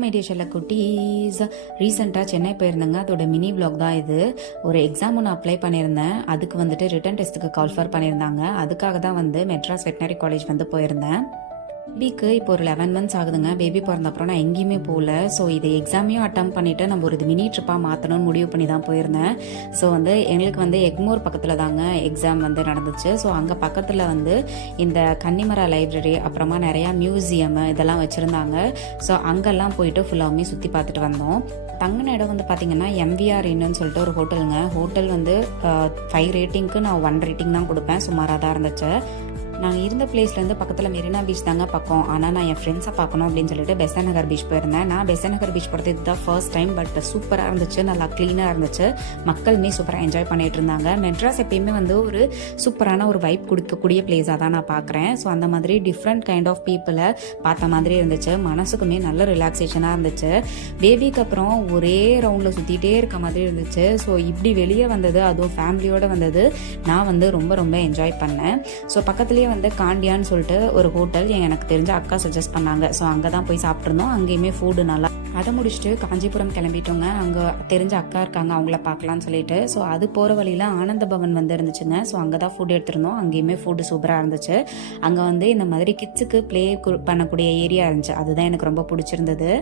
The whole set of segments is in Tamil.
மீடியா செல்ல குட்டீஸ் ரீசெண்டாக சென்னை போயிருந்தேங்க. அதோட மினி vlog தான் இது. ஒரு எக்ஸாம் ஒன்று அப்ளை பண்ணியிருந்தேன். அதுக்கு வந்துட்டு ரிட்டன் டெஸ்ட்டுக்கு கால்ஃபர் பண்ணியிருந்தாங்க. அதுக்காக தான் வந்து மெட்ராஸ் வெட்டினரி காலேஜ் வந்து போயிருந்தேன். பேபிக்கு இப்போ ஒரு 11 மந்த்ஸ் ஆகுதுங்க. பேபி பிறந்த அப்புறம் நான் எங்கேயுமே போகல. ஸோ இது எக்ஸாமையும் அட்டம் பண்ணிவிட்டு நம்ம ஒரு மினி ட்ரிப்பாக மாற்றணும்னு முடிவு பண்ணி தான் போயிருந்தேன். ஸோ வந்து எங்களுக்கு வந்து எக்மோர் பக்கத்தில் தாங்க எக்ஸாம் வந்து நடந்துச்சு. ஸோ அங்கே பக்கத்தில் வந்து இந்த கன்னிமரா லைப்ரரி, அப்புறமா நிறையா மியூசியம் இதெல்லாம் வச்சுருந்தாங்க. ஸோ அங்கெல்லாம் போயிட்டு ஃபுல்லாகவுமே சுற்றி பார்த்துட்டு வந்தோம். தங்கின இடம் வந்து பார்த்தீங்கன்னா எம்விஆர் இன்னுன்னு சொல்லிட்டு ஒரு ஹோட்டலுங்க. ஹோட்டல் வந்து 5 ரேட்டிங்க்கு நான் 1 ரேட்டிங் தான் கொடுப்பேன். சுமாராக தான் இருந்துச்சு. நாங்கள் இருந்த பிளேஸ்லேருந்து பக்கத்தில் மெரினா பீச் தாங்க பக்கம். ஆனால் நான் என் ஃப்ரெண்ட்ஸை பார்க்கணும் அப்படின்னு சொல்லிட்டு பெசன்ட் நகர் பீச் போயிருந்தேன். நான் பெசன்ட் நகர் பீச் போகிறது இதுதான் ஃபர்ஸ்ட் டைம். பட் சூப்பராக இருந்துச்சு, நல்லா க்ளீனாக இருந்துச்சு. மக்களுமே சூப்பராக என்ஜாய் பண்ணிட்டு இருந்தாங்க. மெட்ராஸ் எப்பயுமே வந்து ஒரு சூப்பரான ஒரு வைப் கொடுக்கக்கூடிய பிளேஸாக தான் நான் பார்க்குறேன். ஸோ அந்த மாதிரி டிஃப்ரெண்ட் கைண்ட் ஆஃப் பீப்புளை பார்த்த மாதிரி இருந்துச்சு. மனசுக்குமே நல்ல ரிலாக்ஸேஷனாக இருந்துச்சு. பேபிக்கு அப்புறம் ஒரே ரவுண்டில் சுற்றிட்டே இருக்க மாதிரி இருந்துச்சு. ஸோ இப்படி வெளியே வந்தது, அதுவும் ஃபேமிலியோடு வந்தது, நான் வந்து ரொம்ப ரொம்ப என்ஜாய் பண்ணேன். ஸோ பக்கத்துலேயே வந்து காண்டியான்னு சொல்லிட்டு ஒரு ஹோட்டல் எனக்கு தெரிஞ்ச அக்கா சஜஸ்ட் பண்ணாங்க. ஸோ அங்கே தான் போய் சாப்பிட்ருந்தோம். அங்கேயுமே ஃபுட்டு நல்லா. அதை முடிச்சுட்டு காஞ்சிபுரம் கிளம்பிட்டோங்க. அங்கே தெரிஞ்ச அக்கா இருக்காங்க, அவங்கள பார்க்கலான்னு சொல்லிட்டு. ஸோ அது போகிற வழியில் ஆனந்த பவன் வந்து இருந்துச்சுங்க. ஸோ அங்கே தான் ஃபுட் எடுத்திருந்தோம். அங்கேயுமே ஃபுட்டு சூப்பராக இருந்துச்சு. அங்கே வந்து இந்த மாதிரி கிட்ஸுக்கு ப்ளே பண்ணக்கூடிய ஏரியா இருந்துச்சு. அதுதான் எனக்கு ரொம்ப பிடிச்சிருந்தது.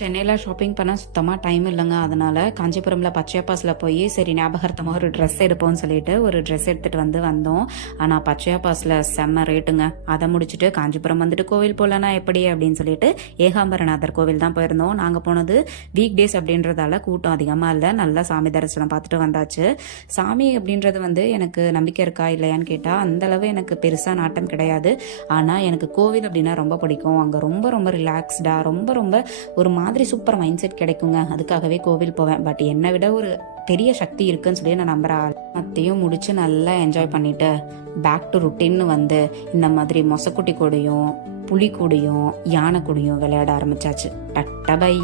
சென்னையில் ஷாப்பிங் பண்ண சுத்தமாக டைம் இல்லைங்க. அதனால் காஞ்சிபுரமில் பச்சையாப்பாஸில் போய் சரி ஞாபகார்த்தமாக ஒரு ட்ரெஸ் எடுப்போம்னு சொல்லிட்டு ஒரு ட்ரெஸ் எடுத்துகிட்டு வந்தோம். ஆனால் பச்சையாப்பாஸில் செம்ம ரேட்டுங்க. அதை முடிச்சுட்டு காஞ்சிபுரம் வந்துட்டு கோவில் போகலன்னா எப்படி அப்படின்னு சொல்லிட்டு ஏகாம்பரநாதர் கோவில் தான் போயிருந்தோம். நாங்கள் போனது வீக் டேஸ் அப்படின்றதால கூட்டம் அதிகமாக இல்லை. நல்லா சாமி தரிசனம் பார்த்துட்டு வந்தாச்சு. சாமி அப்படின்றது வந்து எனக்கு நம்பிக்கை இருக்கா இல்லையான்னு கேட்டால் அந்தளவு எனக்கு பெருசாக நாட்டம் கிடையாது. ஆனால் எனக்கு கோவில் அப்படின்னா ரொம்ப பிடிக்கும். அங்கே ரொம்ப ரொம்ப ரிலாக்ஸ்டாக ரொம்ப ஒரு மாதிரி சூப்பர் மைண்ட் செட் கிடைக்குங்க. அதுக்காகவே கோவில் போவேன். பட் என்னை விட ஒரு பெரிய சக்தி இருக்குன்னு சொல்லி நான் நம்புறேன். மத்தையும் முடிச்சு நல்லா என்ஜாய் பண்ணிட்டு பேக் டு ருட்டின்னு வந்து இந்த மாதிரி மொசக்குட்டி கூடையும் புலி கூடையும் யானை கூடையும் விளையாட ஆரம்பிச்சாச்சு. Ta-ta by.